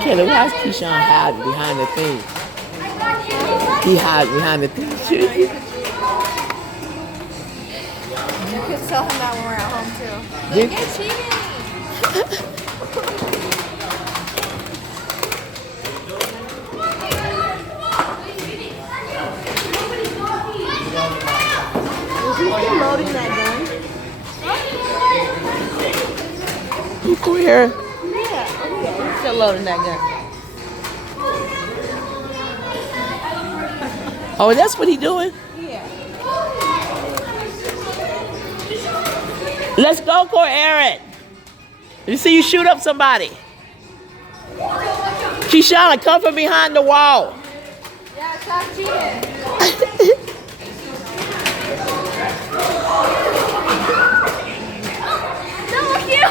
Caleb, how's Keyshawn hiding behind the thing? He hides behind the thing. You could tell him that when we're at home too. Did- You're cheating. Is he still loading that gun? Come here. Yeah, okay. He's still loading that gun. Oh, that's what he doing? Yeah. Let's go, Aaron. You see you shoot up somebody. Keyshawn, come from behind the wall. Yeah, stop cheating. No, look you.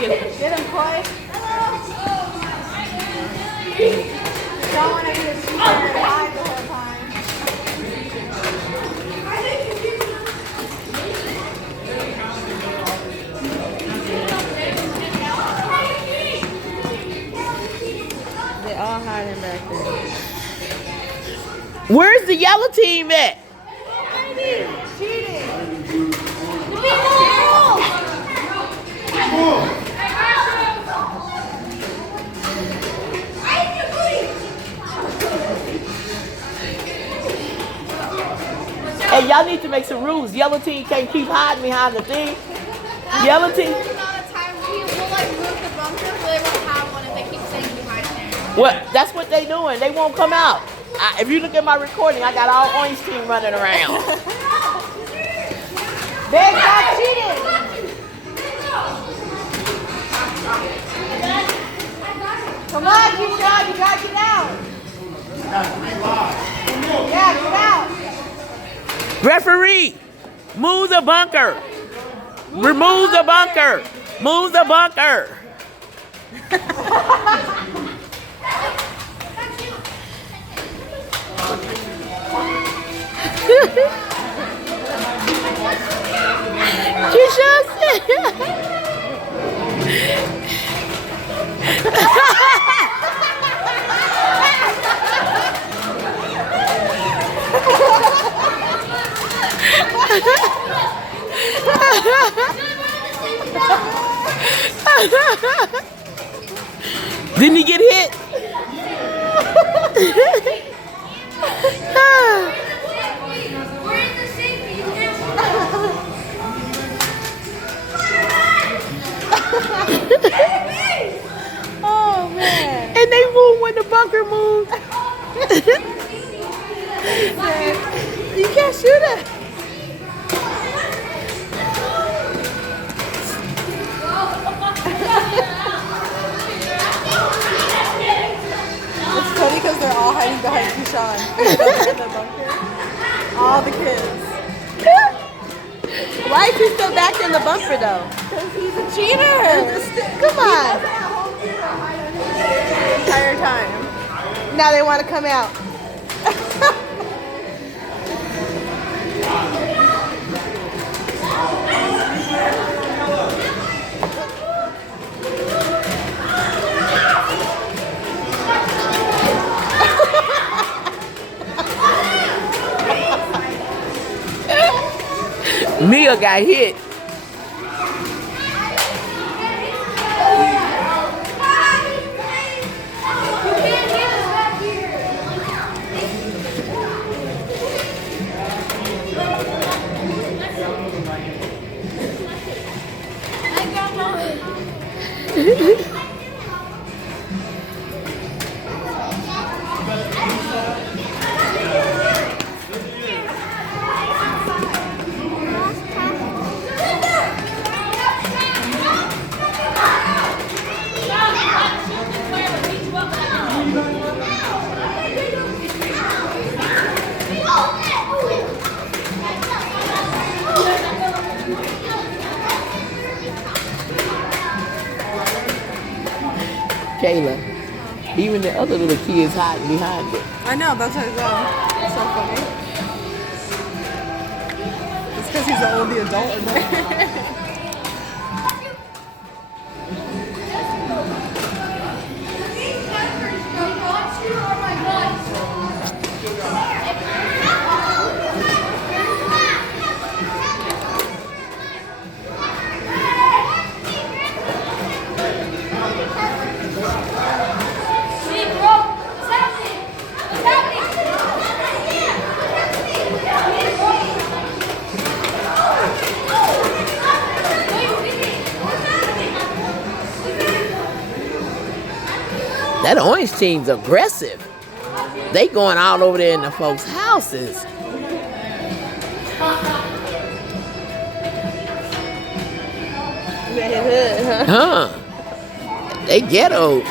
Get him, Coy. Don't want to be a cheater and hide the whole time. They all hiding back there. Where's the yellow team at? Cheating. Hey, y'all need to make some rules. Yellow team can't keep hiding behind the thing. Yellow team. There's not a time we will like move the bunker, but they won't have one if they keep staying behind there. Well, that's what they doing. They won't come out. If you look at my recording, I got all orange team running around. Big, stop cheating. Come on, Keyshawn, you gotta get out. Yeah, get out. Referee, move the bunker. Remove the bunker. Move the bunker. Didn't he get hit? Oh, man. And they move when the bunker moves. You can't shoot it. It's funny because they're all hiding behind Keyshawn in the bunker. All the kids. Why is he still back there in the bunker though? Because he's a cheater. Come on. The entire time. Now they want to come out. Mia got hit. Kayla. Even the other little kids hiding behind it. I know, that's what it's so funny. It's because he's the only adult in there. That orange team's aggressive. They going all over there in the folks' houses. Huh? They ghetto.